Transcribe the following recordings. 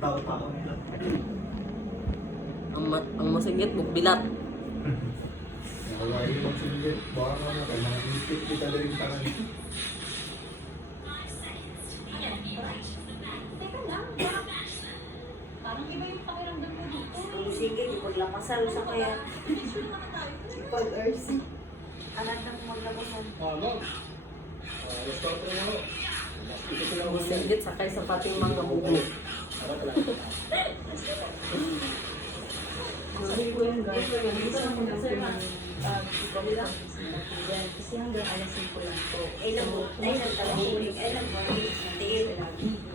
Tao-tao nila. Ang masingit mo, bilat. Nakawari yung singgit. Baka ka na, mga instinct kita rin parang. Teka lang, parang iba yung pakiramdam ko dito. Sige, ipaglamasal sa kaya. Ipag-RC. Alam na kung maglabasan. Ang masingit, sakay sa pating mga bubo. Sabi ko yung guys, isang mo lang po ng kasi hanggang alas 5 lang po. Ay, nagtawahuling. Ay, nagwahuling. Tingin.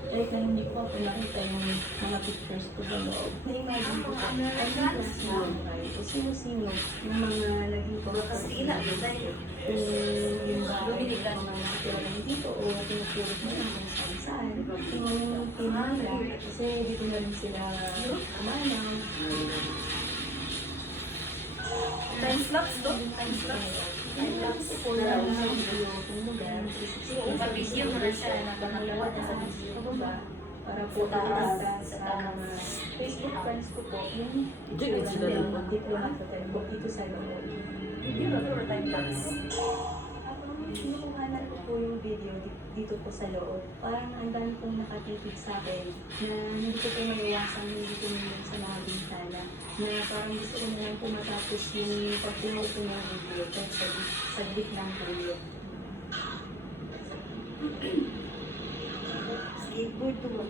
Ay, kaya hindi ko ako nakita yung mga pictures ko sa loob. Na-imagine ko pa, ay, class mo kayo. Sino-sino yung mga naging ko. Kasi ina, yun tayo. Yung bahay ng mga nakatira lang dito o pinupulot mo lang kung saan-saan. Yung pinala, kasi dito na rin sila kumanang. Time-lapse to. Time-lapse. Time-lapse po na video kung lugar. Yung kapigyo mo na siya na pangalawa na sa video. Para po taas sa mga Facebook friends ko po. Yung Diyan, sila lang. diplomat sa Facebook dito sa loob. Hindi ba puro time-lapse? Kinukuhanan ko po yung video dito po sa loob. Parang ang dami pong nakatitig sa akin na hindi ko po maiwasan, hindi ko nilong sa mga bintana. Na parang gusto ko na lang po matapos yung pagtunog ko ng video kahit saglit lang po yun. Skateboard to ba?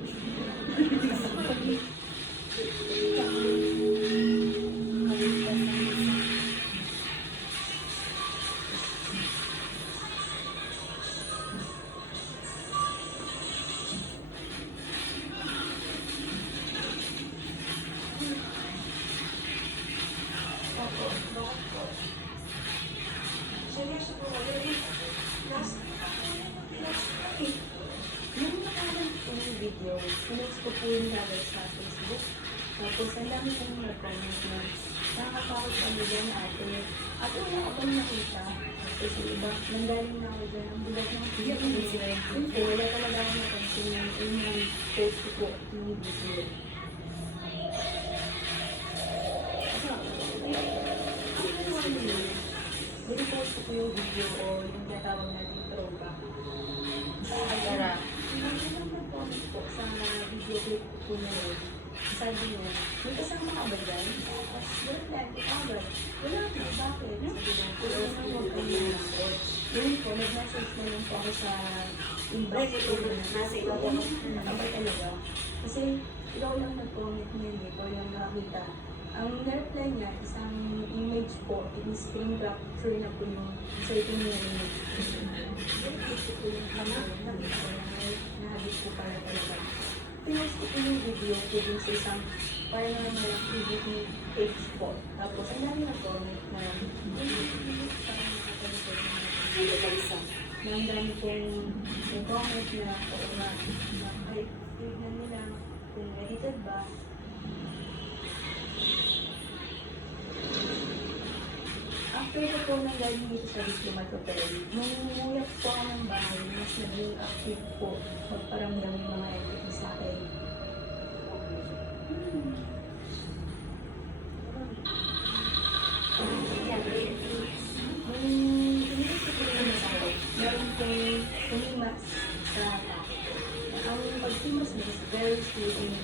Yung nakarang po yung video, pinost ko po yung gamit sa Facebook. Tapos ang dami kong nag-comment na nakakapakot kami dyan ate. At wala ako nakita. Tapos yung iba, nanggaling na ako dyan. Ang bulat ng video. Hindi, wala talaga ako napansin yung unang post ko po yung video. Binipost ko po yung video o yung natawag natin throwback. Agara. Nag-comment po sa video clip ko na yun. Sabi niya, may kasama ka ba dyan? Tapos, girlfriend ko agad. Wala na, bakit? Sabi niya, wala na huwag kang nanakot. Yun po, nag-message na lang po ako sa inbox ko na Nasa iba ko. nakabay talaga. Kasi, ikaw lang nag-comment niya, hindi ko yung nakakita. Ang na-reply niya, isang image po, in-screen capture na po yung certain na image. Gusto ko yung kamay, nahabit ko para talaga. Pinost ko po yung video ko dun sa isang parang naman activity page po. Tapos, ang dami na comment na ang dami pong comment na oo nga, kahit tignan nila kung edited ba. After ko po nang galing dito sa Diplomat Hotel, nung umuyak po ako ng bahay, mas naging active po magparamdam yung mga entity sa akin. Nung iniisip ko yung sa akin, meron pong tumimas sa ang pagtimas mo is very soothing